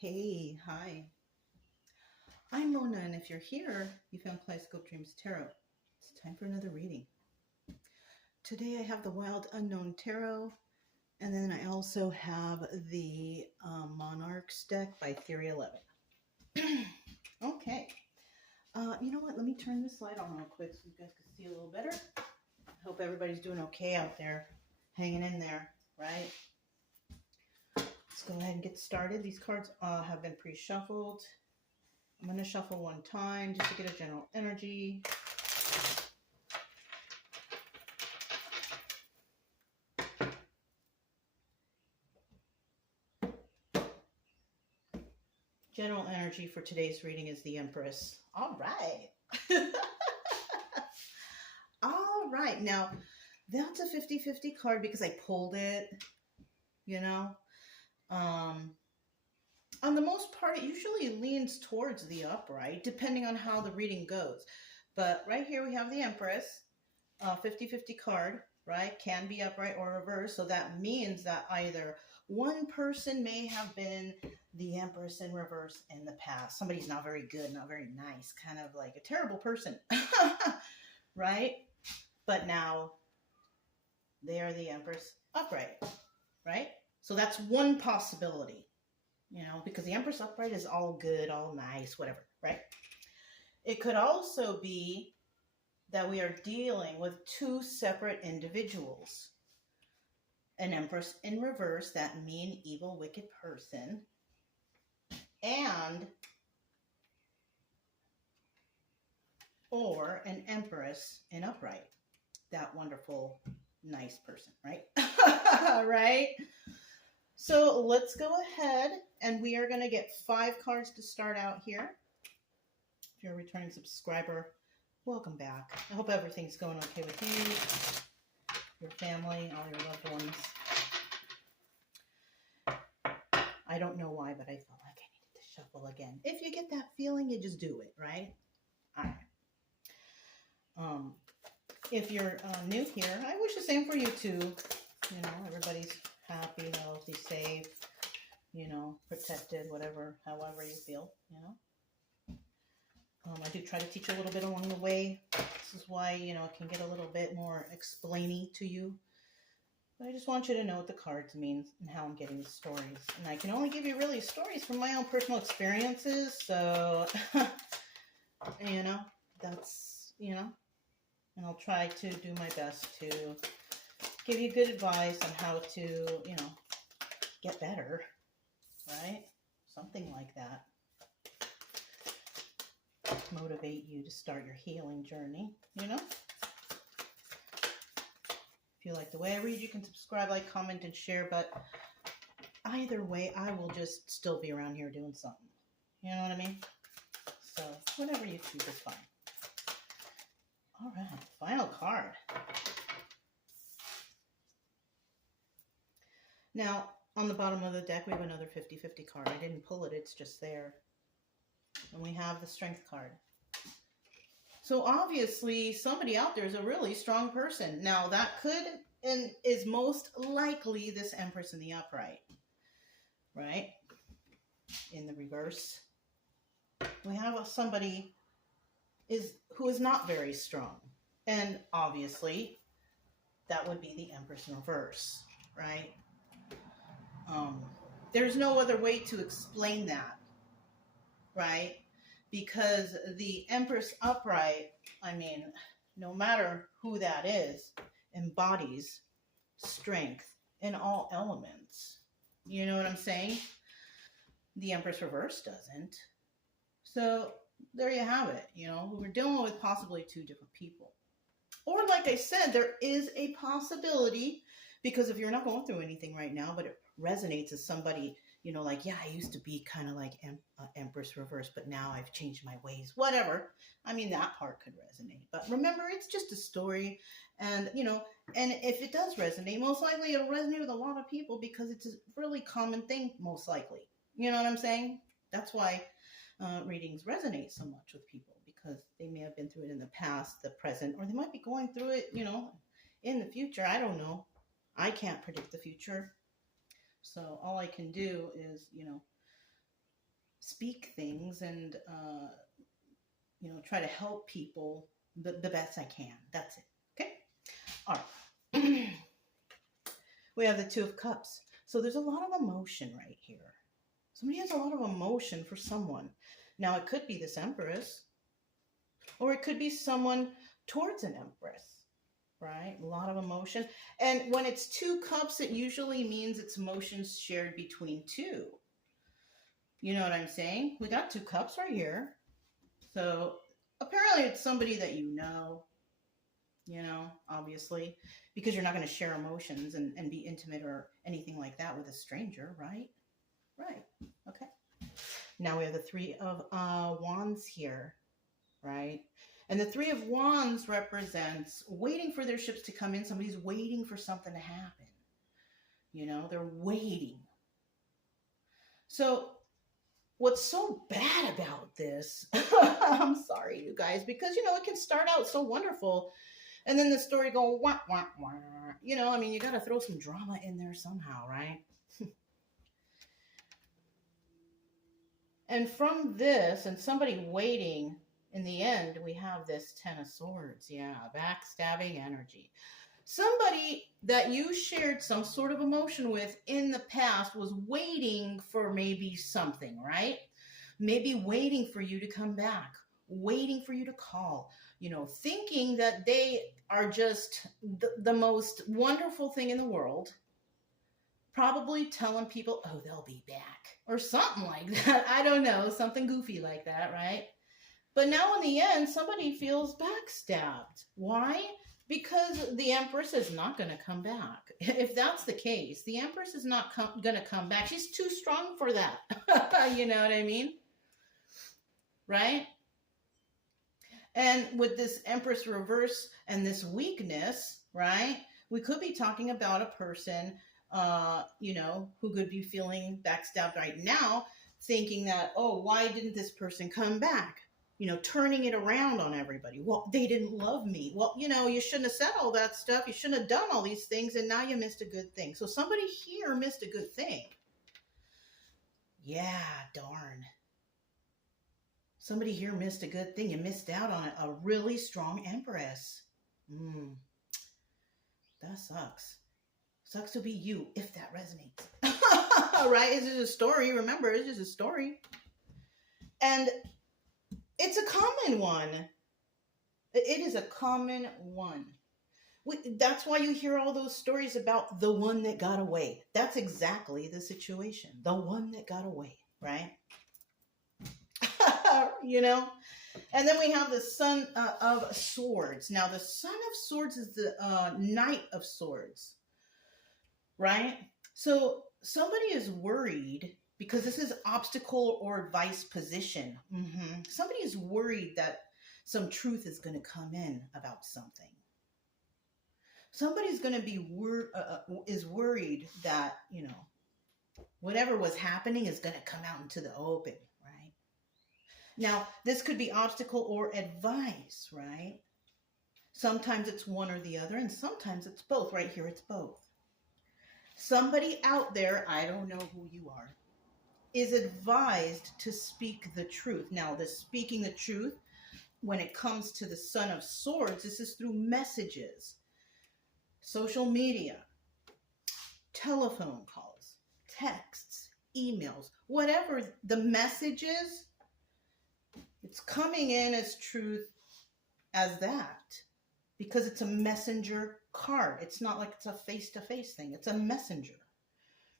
Hey, hi. I'm Mona, and if you're here, you found Kaleidoscope Dreams Tarot. It's time for another reading. Today I have the Wild Unknown Tarot, and then I also have the Monarchs deck by Theory 11. Okay. You know what? Let me turn this light on real quick so you guys can see a little better. Hope everybody's doing okay out there, hanging in there, right? Let's go ahead and get started. These cards have been pre-shuffled. I'm going to shuffle one time just to get a general energy. General energy for today's reading is the Empress. All right. All right. Now, that's a 50-50 card because I pulled it, you know. On the most part, it usually leans towards the upright, depending on how the reading goes. But right here we have the Empress, 50-50 card, right? Can be upright or reverse. So that means that either one person may have been the Empress in reverse in the past. Somebody's not very good, not very nice, kind of like a terrible person, right? But now they are the Empress upright, right? So that's one possibility, you know, because the Empress upright is all good, all nice, whatever, right? It could also be that we are dealing with two separate individuals. An Empress in reverse, that mean, evil, wicked person, and or an Empress in upright, that wonderful, nice person, right? Right? So let's go ahead and we are going to get 5 cards to start out here. If you're a returning subscriber, welcome back. I hope everything's going okay with you, your family, all your loved ones. I don't know why, but I felt like I needed to shuffle again. If you get that feeling, you just do it, right? All right. If you're new here, I wish the same for you too. You know, everybody's happy, healthy, safe, you know, protected, whatever, however you feel, you know. I do try to teach a little bit along the way. This is why, you know, it can get a little bit more explainy to you. But I just want you to know what the cards mean and how I'm getting the stories. And I can only give you really stories from my own personal experiences. So, you know, that's, you know, and I'll try to do my best to give you good advice on how to, you know, get better, right? Something like that. Motivate you to start your healing journey, you know? If you like the way I read, you can subscribe, like, comment, and share, but either way, I will just still be around here doing something. You know what I mean? So, whatever you choose is fine. All right, final card. Now, on the bottom of the deck, we have another 50-50 card. I didn't pull it, it's just there. And we have the Strength card. So obviously, somebody out there is a really strong person. Now, that could and is most likely this Empress in the upright, right? In the reverse, we have somebody who is not very strong. And obviously, that would be the Empress in reverse, right? There's no other way to explain that, right? Because the Empress upright, I mean, no matter who that is, embodies strength in all elements. You know what I'm saying? The Empress reverse doesn't. So there you have it. You know, we're dealing with possibly 2 different people. Or like I said, there is a possibility, because if you're not going through anything right now, but it resonates as somebody, you know, like, yeah, I used to be kind of like Empress reverse, but now I've changed my ways, whatever. I mean, that part could resonate. But remember, it's just a story. And, you know, and if it does resonate, most likely it'll resonate with a lot of people because it's a really common thing, most likely. You know what I'm saying? That's why readings resonate so much with people, because they may have been through it in the past, the present, or they might be going through it, you know, in the future. I don't know. I can't predict the future. So all I can do is, you know, speak things and, try to help people the best I can. That's it. Okay. All right. We have the Two of Cups. So there's a lot of emotion right here. Somebody has a lot of emotion for someone. Now, it could be this Empress, or it could be someone towards an Empress, right? A lot of emotion. And when it's 2 cups, it usually means it's emotions shared between 2. You know what I'm saying? We got 2 cups right here. So apparently it's somebody that obviously, because you're not going to share emotions and be intimate or anything like that with a stranger, right? Right. Okay. Now we have the 3 of Wands here, right? And the 3 of Wands represents waiting for their ships to come in. Somebody's waiting for something to happen. They're waiting. So what's so bad about this, I'm sorry, you guys, because, it can start out so wonderful. And then the story go, wah, wah, wah. You got to throw some drama in there somehow, right? And from this, and somebody waiting, in the end, we have this 10 of Swords. Yeah, backstabbing energy. Somebody that you shared some sort of emotion with in the past was waiting for maybe something, right? Maybe waiting for you to come back, waiting for you to call, thinking that they are just the most wonderful thing in the world. Probably telling people, oh, they'll be back or something like that. I don't know, something goofy like that, right? But now in the end, somebody feels backstabbed. Why? Because the Empress is not going to come back. If that's the case, the Empress is not going to come back. She's too strong for that. You know what I mean? Right? And with this Empress reverse and this weakness, right? We could be talking about a person, who could be feeling backstabbed right now, thinking that, oh, why didn't this person come back? Turning it around on everybody. Well, they didn't love me. Well, you shouldn't have said all that stuff. You shouldn't have done all these things, and now you missed a good thing. So somebody here missed a good thing. Yeah, darn. Somebody here missed a good thing. You missed out on a really strong Empress. That sucks. Sucks to be you, if that resonates. Right? It's just a story. Remember, it's just a story. And it's a common one. It is a common one. That's why you hear all those stories about the one that got away. That's exactly the situation. The one that got away, right? And then we have the Son of Swords. Now, the Son of Swords is the Knight of Swords, right? So somebody is worried because this is obstacle or advice position. Somebody is worried that some truth is going to come in about something. Somebody's going to be is worried that, whatever was happening is going to come out into the open, right? Now, this could be obstacle or advice, right? Sometimes it's one or the other, and sometimes it's both. Right here, it's both. Somebody out there, I don't know who you are, is advised to speak the truth. Now, the speaking the truth, when it comes to the Son of Swords, this is through messages, social media, telephone calls, texts, emails, whatever the message is, it's coming in as truth as that, because it's a messenger card. It's not like it's a face-to-face thing. It's a messenger.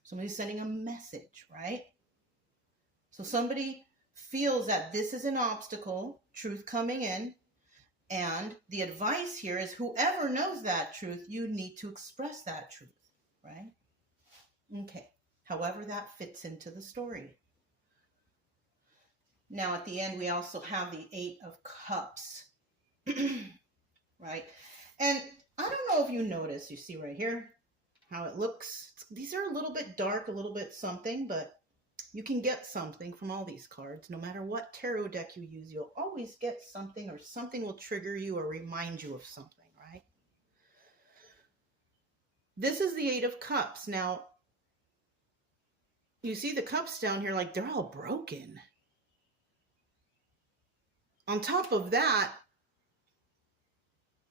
Somebody's sending a message, right? So somebody feels that this is an obstacle, truth coming in, and the advice here is whoever knows that truth, you need to express that truth, right? Okay. However that fits into the story. Now, at the end, we also have the 8 of Cups, right? And I don't know if you notice, you see right here, how it looks. These are a little bit dark, a little bit something, but you can get something from all these cards. No matter what tarot deck you use, you'll always get something, or something will trigger you or remind you of something, right? This is the 8 of Cups. Now, you see the cups down here, like they're all broken. on top of that,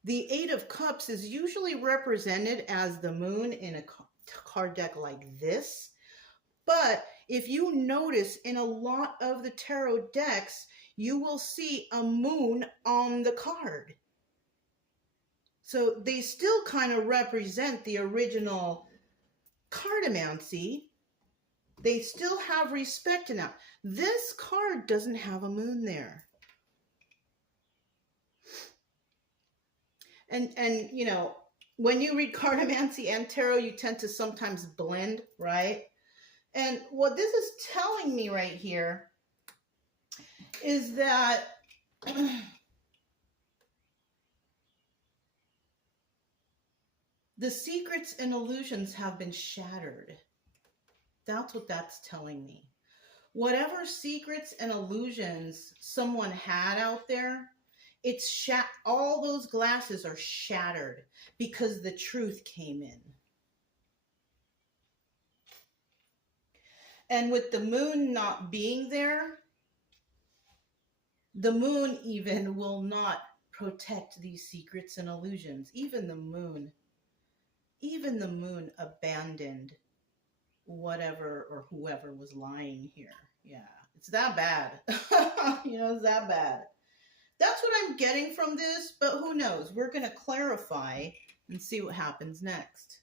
the Eight of Cups is usually represented as the moon in a card deck like this. But if you notice in a lot of the tarot decks, you will see a moon on the card. So they still kind of represent the original cartomancy. They still have respect in that. This card doesn't have a moon there. And you know, when you read cartomancy and tarot, you tend to sometimes blend, right? And what this is telling me right here is that the secrets and illusions have been shattered. That's what that's telling me. Whatever secrets and illusions someone had out there, it's all those glasses are shattered because the truth came in. And with the moon not being there, the moon even will not protect these secrets and illusions. Even the moon abandoned whatever or whoever was lying here. Yeah, it's that bad. You know, it's that bad. That's what I'm getting from this, but who knows? We're going to clarify and see what happens next.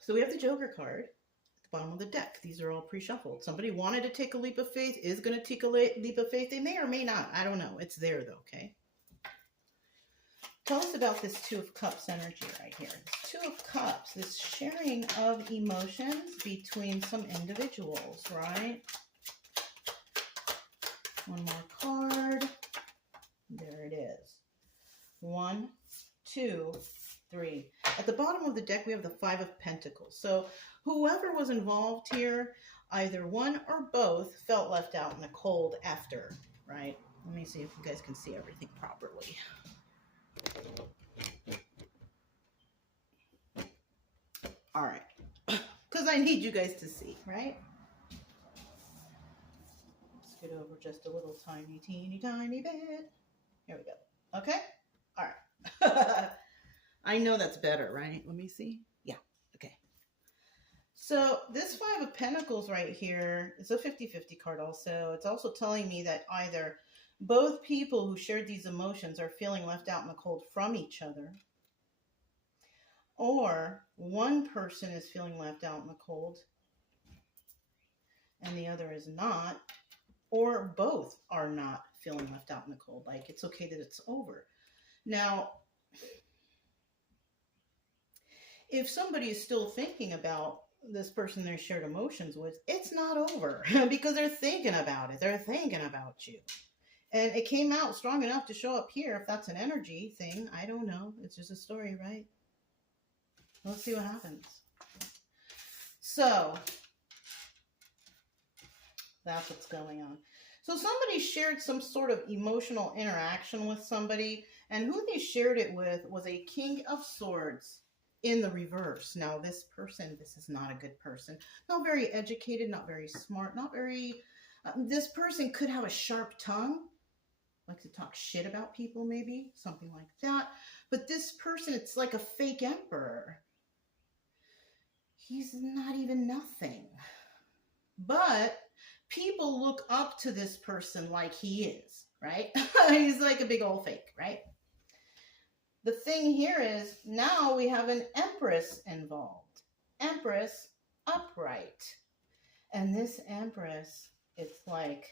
So we have the Joker card at the bottom of the deck. These are all pre-shuffled. Somebody wanted to take a leap of faith, is going to take a leap of faith. They may or may not. I don't know. It's there though, okay? Tell us about this Two of Cups energy right here. This Two of Cups, this sharing of emotions between some individuals, right? One more card. There it is. 1, 2, 3. At the bottom of the deck, we have the Five of Pentacles. So whoever was involved here, either one or both, felt left out in the cold after, right? Let me see if you guys can see everything properly. All right. Because I need you guys to see, right? Get over just a little tiny, teeny, tiny bit. Here we go. Okay? All right. I know that's better, right? Let me see. Yeah. Okay. So this Five of Pentacles right here, it's a 50-50 card also. It's also telling me that either both people who shared these emotions are feeling left out in the cold from each other, or one person is feeling left out in the cold and the other is not, or both are not feeling left out in the cold. Like, it's okay that it's over. Now, if somebody is still thinking about this person they shared emotions with, it's not over because they're thinking about it. They're thinking about you. And it came out strong enough to show up here. If that's an energy thing, I don't know. It's just a story, right? Let's see what happens. So that's what's going on. So somebody shared some sort of emotional interaction with somebody, and who they shared it with was a King of Swords in the reverse. Now this person, this is not a good person. Not very educated, not very smart, not very... this person could have a sharp tongue, like to talk shit about people maybe, something like that. But this person, it's like a fake emperor. He's not even nothing. But people look up to this person like he is, right? He's like a big old fake, right? The thing here is now we have an Empress involved. Empress upright. And this Empress, it's like,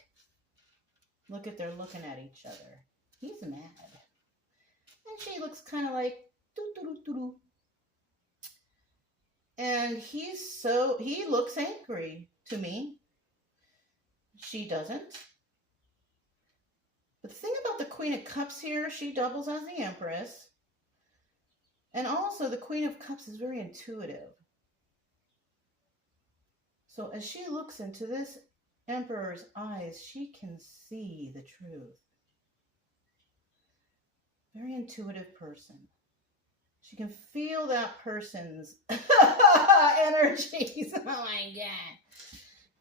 look at they're looking at each other. He's mad. And she looks kind of like, doo-doo-doo-doo-doo. And he looks angry to me. She doesn't. But the thing about the Queen of Cups here, she doubles as the Empress. And also the Queen of Cups is very intuitive. So as she looks into this Emperor's eyes, she can see the truth. Very intuitive person. She can feel that person's energies. Oh my God.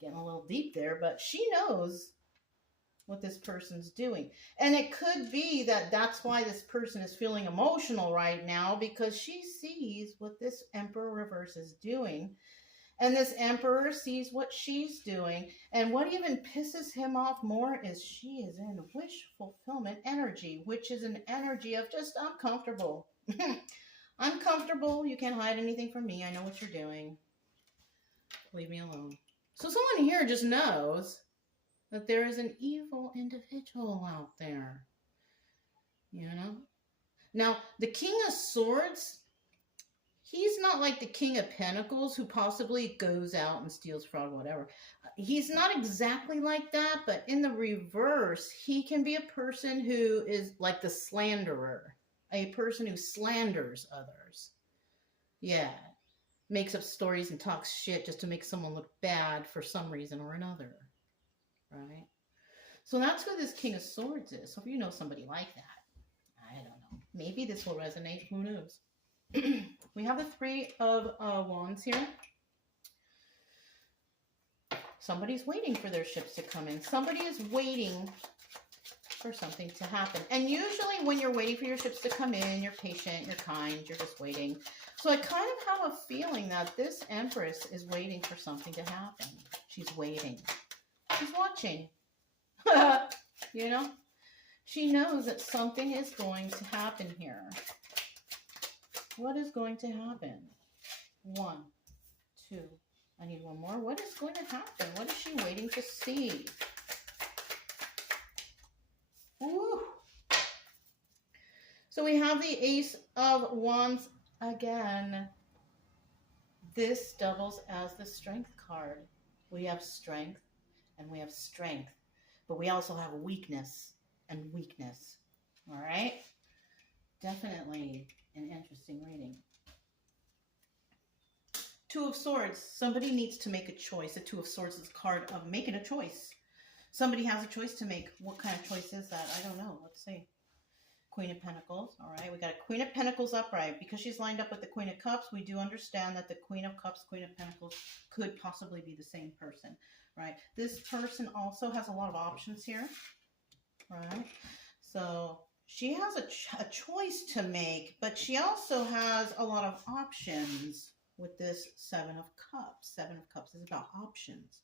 Getting a little deep there, but she knows what this person's doing. And it could be that that's why this person is feeling emotional right now, because she sees what this Emperor reverse is doing. And this Emperor sees what she's doing. And what even pisses him off more is she is in wish fulfillment energy, which is an energy of just, I'm comfortable. I'm comfortable. You can't hide anything from me. I know what you're doing. Leave me alone. So someone here just knows that there is an evil individual out there. You know? Now, the King of Swords, he's not like the King of Pentacles who possibly goes out and steals, fraud, whatever. He's not exactly like that, but in the reverse, he can be a person who is like the slanderer. A person who slanders others. Yeah. Makes up stories and talks shit just to make someone look bad for some reason or another. Right? So that's who this King of Swords is. So if you know somebody like that, I don't know. Maybe this will resonate. Who knows? We have the Three of Wands here. Somebody's waiting for their ships to come in. Somebody is waiting for something to happen. And usually when you're waiting for your ships to come in, you're patient, you're kind, you're just waiting. So I kind of have a feeling that this Empress is waiting for something to happen. She's waiting. She's watching. You know? She knows that something is going to happen here. What is going to happen? 1, 2. I need one more. What is going to happen? What is she waiting to see? Woo. So we have the Ace of Wands again. This doubles as the Strength card. We have strength and we have strength, but we also have weakness and weakness. All right? Definitely an interesting reading. Two of Swords. Somebody needs to make a choice. The Two of Swords is a card of making a choice. Somebody has a choice to make. What kind of choice is that? I don't know. Let's see. Queen of Pentacles. All right. We got a Queen of Pentacles upright. Because she's lined up with the Queen of Cups, we do understand that the Queen of Cups, Queen of Pentacles could possibly be the same person. Right. This person also has a lot of options here. Right. So she has a choice to make, but she also has a lot of options with this Seven of Cups. Seven of Cups is about options.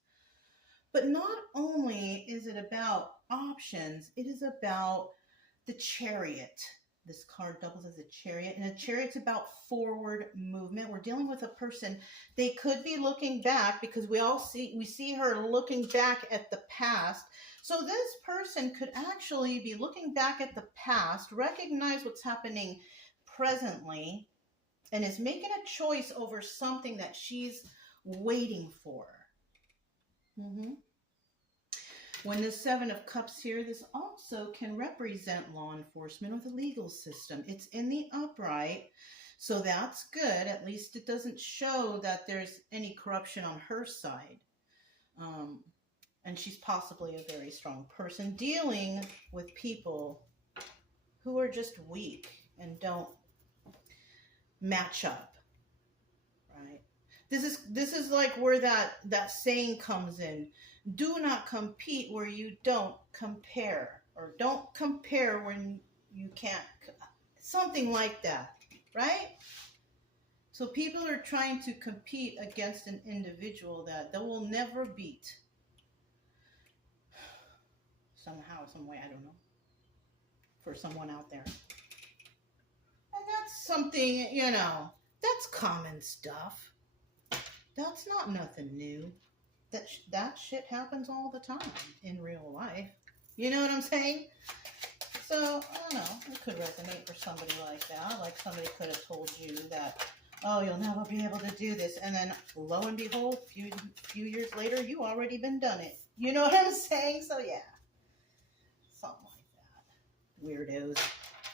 But not only is it about options, it is about the Chariot. This card doubles as a Chariot, and a Chariot's about forward movement. We're dealing with a person. They could be looking back because we see her looking back at the past. So this person could actually be looking back at the past, recognize what's happening presently, and is making a choice over something that she's waiting for. When the Seven of Cups here, this also can represent law enforcement or the legal system. It's in the upright, so that's good. At least it doesn't show that there's any corruption on her side. And she's possibly a very strong person dealing with people who are just weak and don't match up, right? This is like where that saying comes in. Do not compete where you don't compare, or don't compare when you can't, something like that, right? So people are trying to compete against an individual that they will never beat. Somehow, some way, I don't know. For someone out there. And that's something, you know, that's common stuff. That's not nothing new. That shit happens all the time in real life. You know what I'm saying? So, I don't know. It could resonate for somebody like that. Like somebody could have told you that, oh, you'll never be able to do this. And then, lo and behold, few years later, you already been done it. You know what I'm saying? So, yeah. Something like that. Weirdos.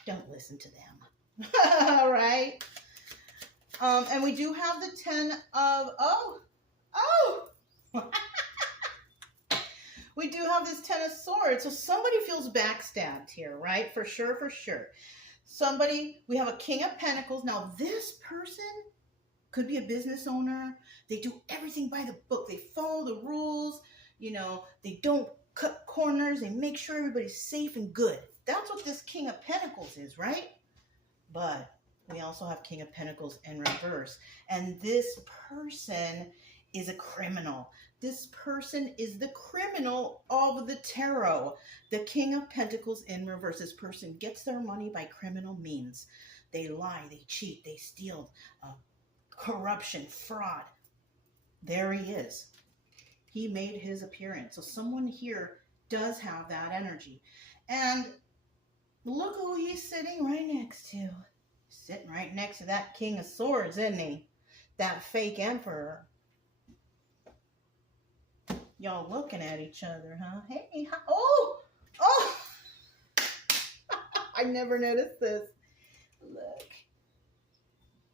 Don't listen to them. All right. And we do have the 10 of, we do have this 10 of Swords. So somebody feels backstabbed here, right? For sure, for sure. Somebody, we have a King of Pentacles. Now, this person could be a business owner. They do everything by the book. They follow the rules. You know, they don't cut corners. They make sure everybody's safe and good. That's what this King of Pentacles is, right? But we also have King of Pentacles in reverse. And this person is a criminal. This person is the criminal of the tarot. The King of Pentacles in reverse. This person gets their money by criminal means. They lie, they cheat, they steal, corruption, fraud. There he is. He made his appearance. So someone here does have that energy. And look who he's sitting right next to. Sitting right next to that King of Swords, isn't he? That fake emperor. Y'all looking at each other, huh? Hey, oh! I never noticed this. Look.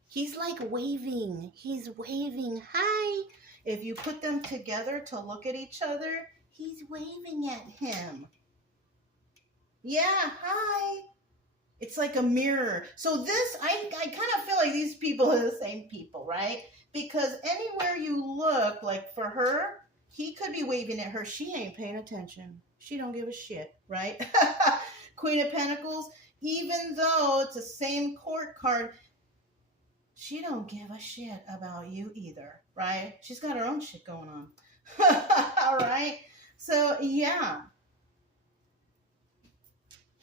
He's like waving. He's waving. Hi. If you put them together to look at each other, he's waving at him. Yeah, hi. It's like a mirror. So this, I kind of feel like these people are the same people, right? Because anywhere you look, like for her, he could be waving at her. She ain't paying attention. She don't give a shit, right? Queen of Pentacles, even though it's the same court card, she don't give a shit about you either, right? She's got her own shit going on. All right? So, yeah.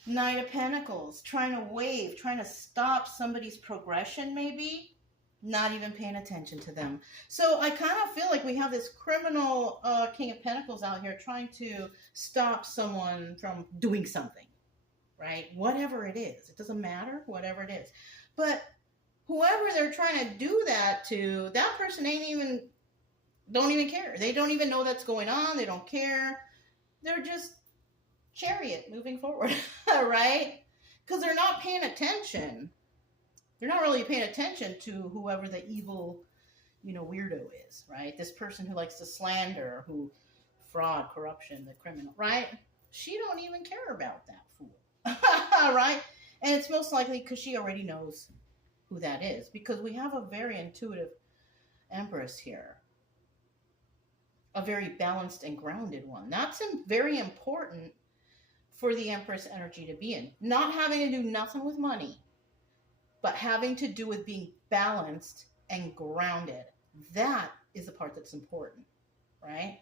Knight of Pentacles, trying to wave, trying to stop somebody's progression maybe, not even paying attention to them. So I kind of feel like we have this criminal King of Pentacles out here trying to stop someone from doing something, right? Whatever it is. It doesn't matter, whatever it is. But whoever they're trying to do that to, that person don't even care. They don't even know that's going on. They don't care. They're just chariot moving forward, right? Because they're not paying attention. They're not really paying attention to whoever the evil, weirdo is, right? This person who likes to slander, who fraud, corruption, the criminal, right? She don't even care about that fool, right? And it's most likely because she already knows who that is, because we have a very intuitive Empress here. A very balanced and grounded one. That's very important for the Empress energy to be in. Not having to do nothing with money, but having to do with being balanced and grounded. That is the part that's important, right?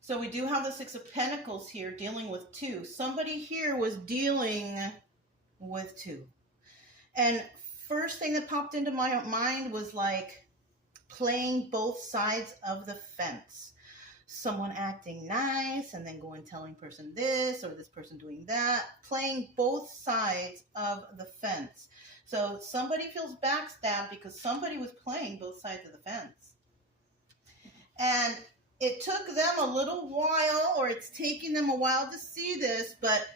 So we do have the Six of Pentacles here dealing with two. Somebody here was dealing with two. And first thing that popped into my mind was like playing both sides of the fence. Someone acting nice and then going telling person this or this person doing that, playing both sides of the fence. So somebody feels backstabbed because somebody was playing both sides of the fence. And it took them a little while, or it's taking them a while to see this, but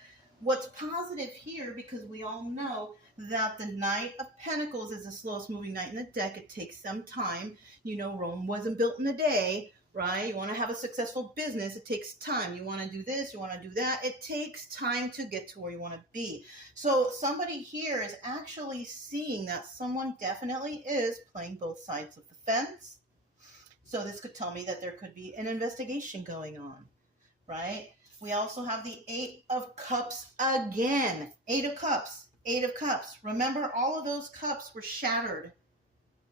what's positive here, because we all know that the Knight of Pentacles is the slowest moving knight in the deck. It takes some time. Rome wasn't built in a day. Right? You want to have a successful business. It takes time. You want to do this. You want to do that. It takes time to get to where you want to be. So somebody here is actually seeing that someone definitely is playing both sides of the fence. So this could tell me that there could be an investigation going on, right? We also have the Eight of Cups again. Eight of Cups. Eight of Cups. Remember, all of those cups were shattered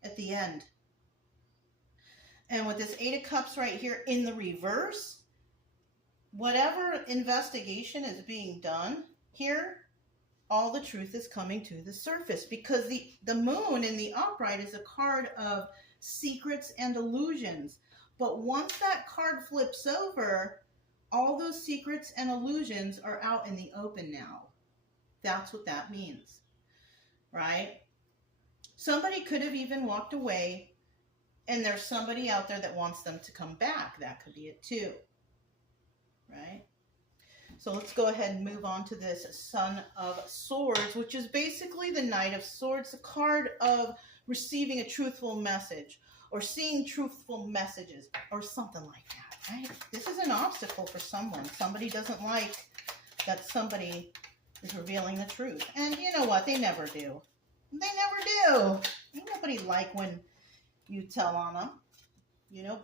at the end. And with this Eight of Cups right here in the reverse, whatever investigation is being done here, all the truth is coming to the surface, because the moon in the upright is a card of secrets and illusions. But once that card flips over, all those secrets and illusions are out in the open now. That's what that means, right? Somebody could have even walked away, and there's somebody out there that wants them to come back. That could be it too, right? So let's go ahead and move on to this Son of Swords, which is basically the Knight of Swords, a card of receiving a truthful message or seeing truthful messages or something like that, right? This is an obstacle for someone. Somebody doesn't like that somebody is revealing the truth. And you know what? They never do. They never do. Ain't nobody like when you tell on them,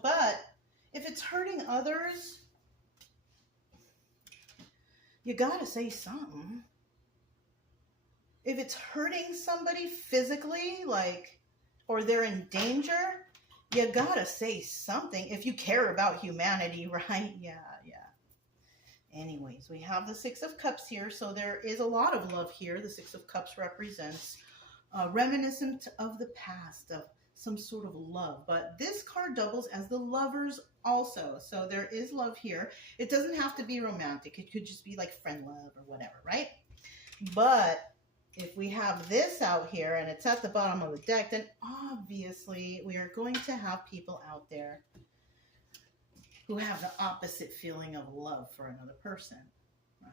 but if it's hurting others, you gotta say something. If it's hurting somebody physically, like, or they're in danger, you gotta say something if you care about humanity, right? Yeah. Anyways, we have the Six of Cups here, so there is a lot of love here. The Six of Cups represents reminiscent of the past, of some sort of love. But this card doubles as the Lovers also, so there is love here. It doesn't have to be romantic. It could just be like friend love or whatever, right? But if we have this out here and it's at the bottom of the deck, then obviously we are going to have people out there who have the opposite feeling of love for another person, right?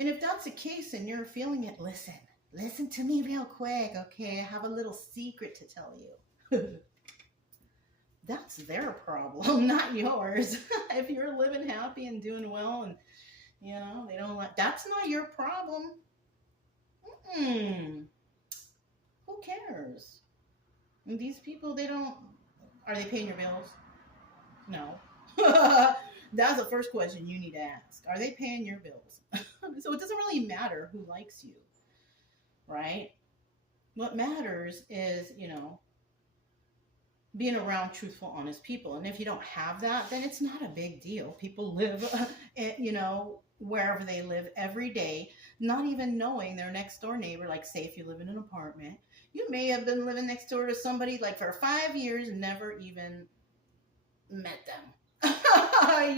And if that's the case and you're feeling it, listen to me real quick, okay? I have a little secret to tell you. That's their problem, not yours. If you're living happy and doing well and, you know, they don't like, that's not your problem. Who cares? And these people, are they paying your bills? No. That's the first question you need to ask. Are they paying your bills? So it doesn't really matter who likes you, right? What matters is, you know, being around truthful, honest people. And if you don't have that, then it's not a big deal. People live, you know, wherever they live every day, not even knowing their next door neighbor. Like, say if you live in an apartment, you may have been living next door to somebody like for 5 years and never even met them.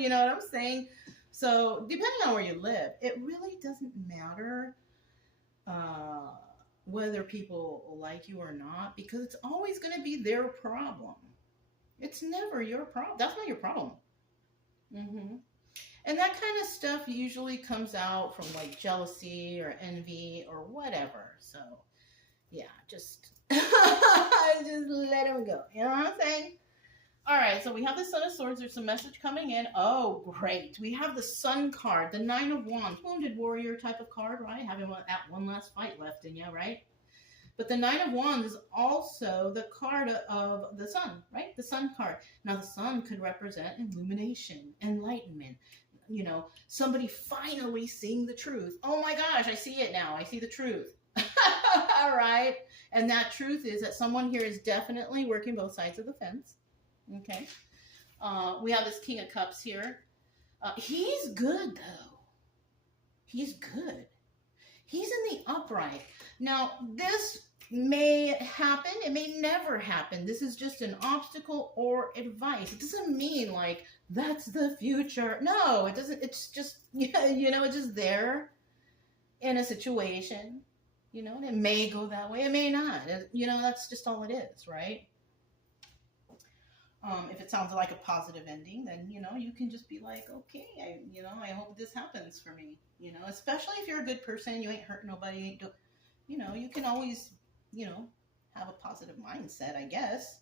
You know what I'm saying? So depending on where you live, it really doesn't matter whether people like you or not, because it's always going to be their problem. It's never your problem. That's not your problem. And that kind of stuff usually comes out from like jealousy or envy or whatever. So yeah, just let them go. You know what I'm saying? All right, so we have the Sun of Swords. There's some message coming in. Oh, great. We have the Sun card, the Nine of Wands. Wounded warrior type of card, right? Having that one last fight left in you, right? But the Nine of Wands is also the card of the Sun, right? The Sun card. Now, the Sun could represent illumination, enlightenment. You know, somebody finally seeing the truth. Oh my gosh, I see it now. I see the truth. All right. And that truth is that someone here is definitely working both sides of the fence. Okay. We have this King of Cups here. He's good, though. He's good. He's in the upright. Now, this may happen. It may never happen. This is just an obstacle or advice. It doesn't mean like that's the future. No, it doesn't. It's just, you know, it's just there in a situation. You know, it may go that way. It may not. You know, that's just all it is, right? If it sounds like a positive ending, then, you know, you can just be like, okay, I hope this happens for me, you know, especially if you're a good person, you ain't hurt nobody, you know, you can always, you know, have a positive mindset, I guess,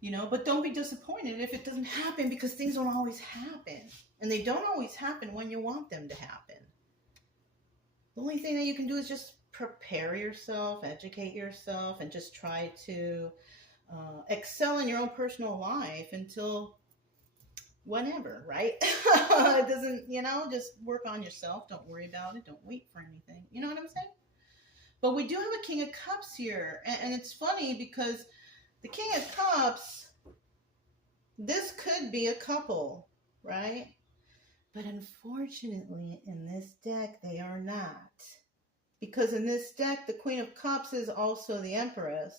you know, but don't be disappointed if it doesn't happen, because things don't always happen, and they don't always happen when you want them to happen. The only thing that you can do is just prepare yourself, educate yourself, and just try to excel in your own personal life until whenever, right? It doesn't, you know, just work on yourself. Don't worry about it. Don't wait for anything. You know what I'm saying? But we do have a King of Cups here. And it's funny because the King of Cups, this could be a couple, right? But unfortunately, in this deck, they are not. Because in this deck, the Queen of Cups is also the Empress.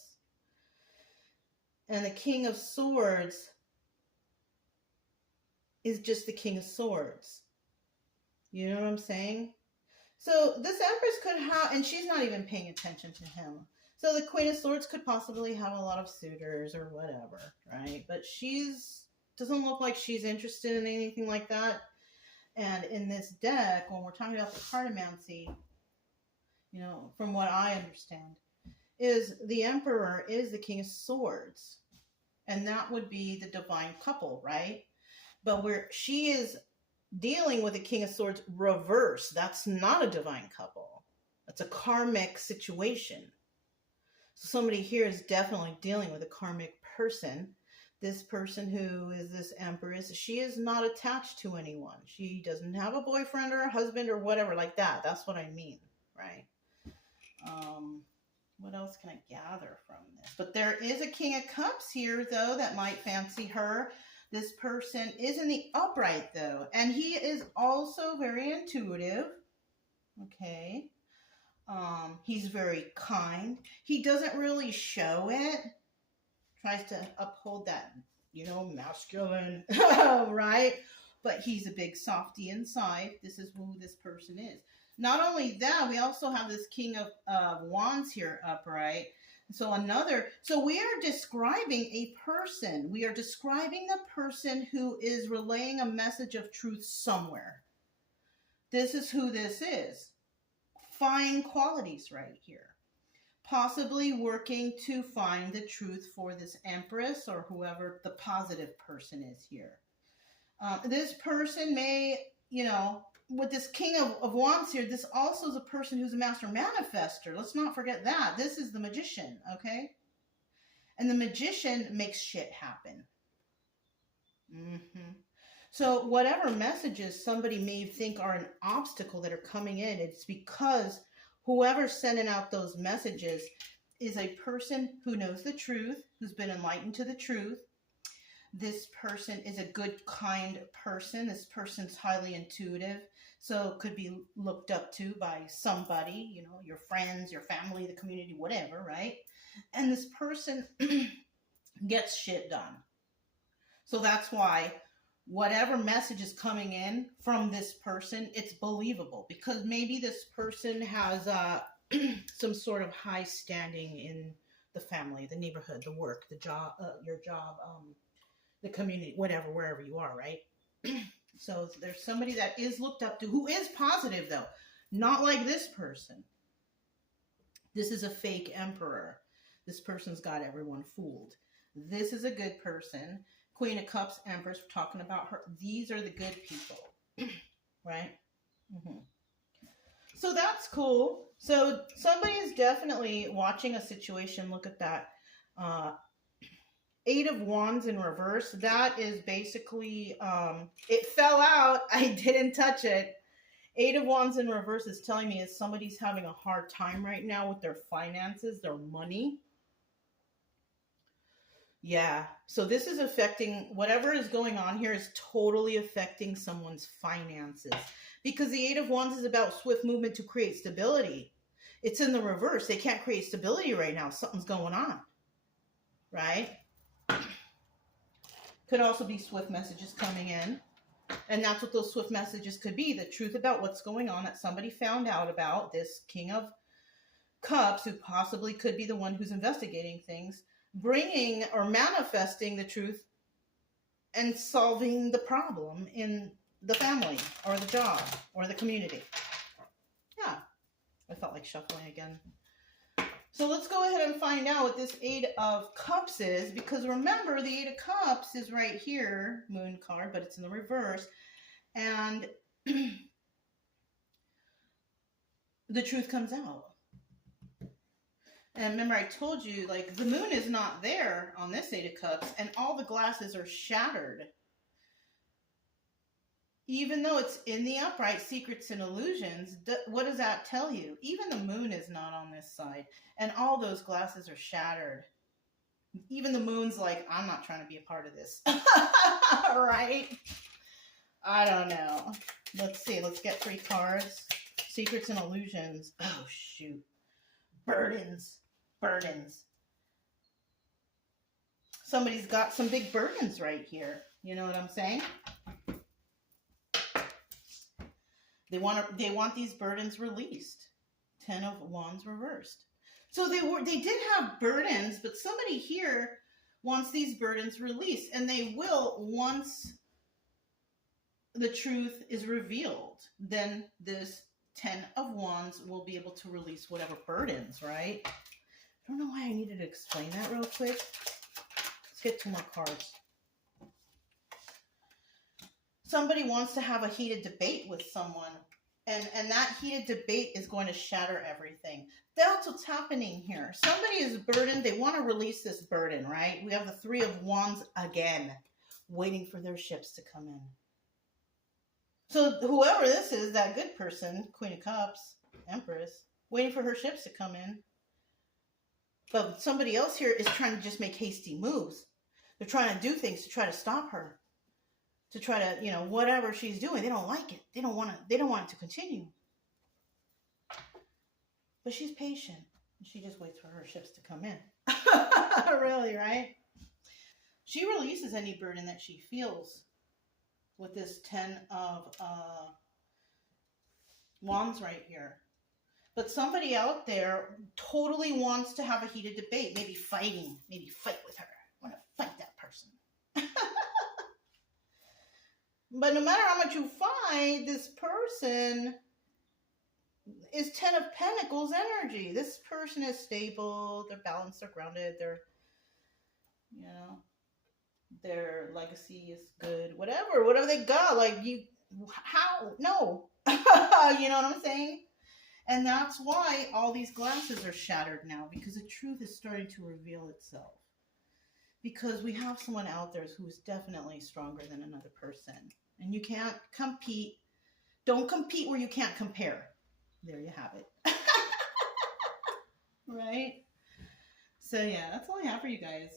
And the King of Swords is just the King of Swords. You know what I'm saying? So this Empress could have, and she's not even paying attention to him. So the Queen of Swords could possibly have a lot of suitors or whatever, right? But doesn't look like she's interested in anything like that. And in this deck, when we're talking about the cartomancy, you know, from what I understand, is the Emperor is the King of Swords. And that would be the divine couple, right? But where she is dealing with the King of Swords reverse, that's not a divine couple. That's a karmic situation. So somebody here is definitely dealing with a karmic person. This person who is this Empress, she is not attached to anyone. She doesn't have a boyfriend or a husband or whatever like that. That's what I mean, right? What else can I gather from this? But there is a King of Cups here, though, that might fancy her. This person is in the upright, though, and he is also very intuitive. Okay. He's very kind. He doesn't really show it. Tries to uphold that, masculine, right? But he's a big softy inside. This is who this person is. Not only that, we also have this King of Wands here upright. So we are describing a person. We are describing the person who is relaying a message of truth somewhere. This is who this is. Fine qualities right here. Possibly working to find the truth for this Empress or whoever the positive person is here. This person may, with this King of Wands here, this also is a person who's a master manifester. Let's not forget that. This is the magician, okay? And the magician makes shit happen. So whatever messages somebody may think are an obstacle that are coming in, it's because whoever's sending out those messages is a person who knows the truth, who's been enlightened to the truth. This person is a good, kind person. This person's highly intuitive, so could be looked up to by somebody, your friends, your family, the community, whatever, right? And this person gets shit done. So that's why whatever message is coming in from this person, it's believable, because maybe this person has some sort of high standing in the family, the neighborhood, the work, the job, your job, the community, whatever, wherever you are, right? So there's somebody that is looked up to, who is positive, though. Not like this person. This is a fake emperor. This person's got everyone fooled. This is a good person. Queen of Cups, Empress, we're talking about her. These are the good people, right? So that's cool. So somebody is definitely watching a situation. Look at that. Eight of Wands in reverse. That is basically, it fell out. I didn't touch it. Eight of Wands in reverse is telling me is somebody's having a hard time right now with their finances, their money. Yeah. So this is affecting, whatever is going on here is totally affecting someone's finances. Because the Eight of Wands is about swift movement to create stability. It's in the reverse. They can't create stability right now. Something's going on. Right? Could also be swift messages coming in. And that's what those swift messages could be. The truth about what's going on that somebody found out about. This King of Cups, who possibly could be the one who's investigating things, bringing or manifesting the truth and solving the problem in the family or the job or the community. Yeah. I felt like shuffling again. So let's go ahead and find out what this Eight of Cups is, because remember, the Eight of Cups is right here, Moon card, but it's in the reverse. And the truth comes out. And remember, I told you, like, the moon is not there on this Eight of Cups, and all the glasses are shattered. Even though it's in the upright, secrets and illusions, what does that tell you? Even the moon is not on this side, and all those glasses are shattered. Even the moon's like, I'm not trying to be a part of this. Right? I don't know. Let's see. Let's get 3 cards. Secrets and illusions. Oh, shoot. Burdens. Burdens. Somebody's got some big burdens right here. You know what I'm saying? They want these burdens released. 10 of Wands reversed. So they did have burdens, but somebody here wants these burdens released, and they will once the truth is revealed. Then this 10 of Wands will be able to release whatever burdens, right? I don't know why I needed to explain that real quick. Let's get 2 more cards. Somebody wants to have a heated debate with someone. And that heated debate is going to shatter everything. That's what's happening here. Somebody is burdened. They want to release this burden, right? We have the Three of Wands again, waiting for their ships to come in. So whoever this is, that good person, Queen of Cups, Empress, waiting for her ships to come in. But somebody else here is trying to just make hasty moves. They're trying to do things to try to stop her. To try to, you know, whatever she's doing, they don't like it. They don't want it to continue. But she's patient. She just waits for her ships to come in. Really, right? She releases any burden that she feels with this 10 of Wands right here. But somebody out there totally wants to have a heated debate, maybe fighting, maybe fight with her. I want to fight that person. But no matter how much you fight, this person is 10 of Pentacles energy. This person is stable, they're balanced, they're grounded, they're, you know, their legacy is good, whatever they got, like, you, how, no, you know what I'm saying? And that's why all these glasses are shattered now, because the truth is starting to reveal itself. Because we have someone out there who is definitely stronger than another person. And you can't compete. Don't compete where you can't compare. There you have it. Right? So yeah, that's all I have for you guys.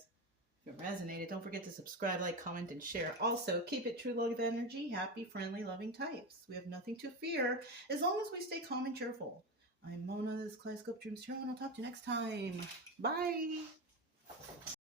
If it resonated, don't forget to subscribe, like, comment, and share. Also, keep it true love energy, happy, friendly, loving types. We have nothing to fear as long as we stay calm and cheerful. I'm Mona, this is Kaleidoscope Dreams Tarot, and I'll talk to you next time. Bye!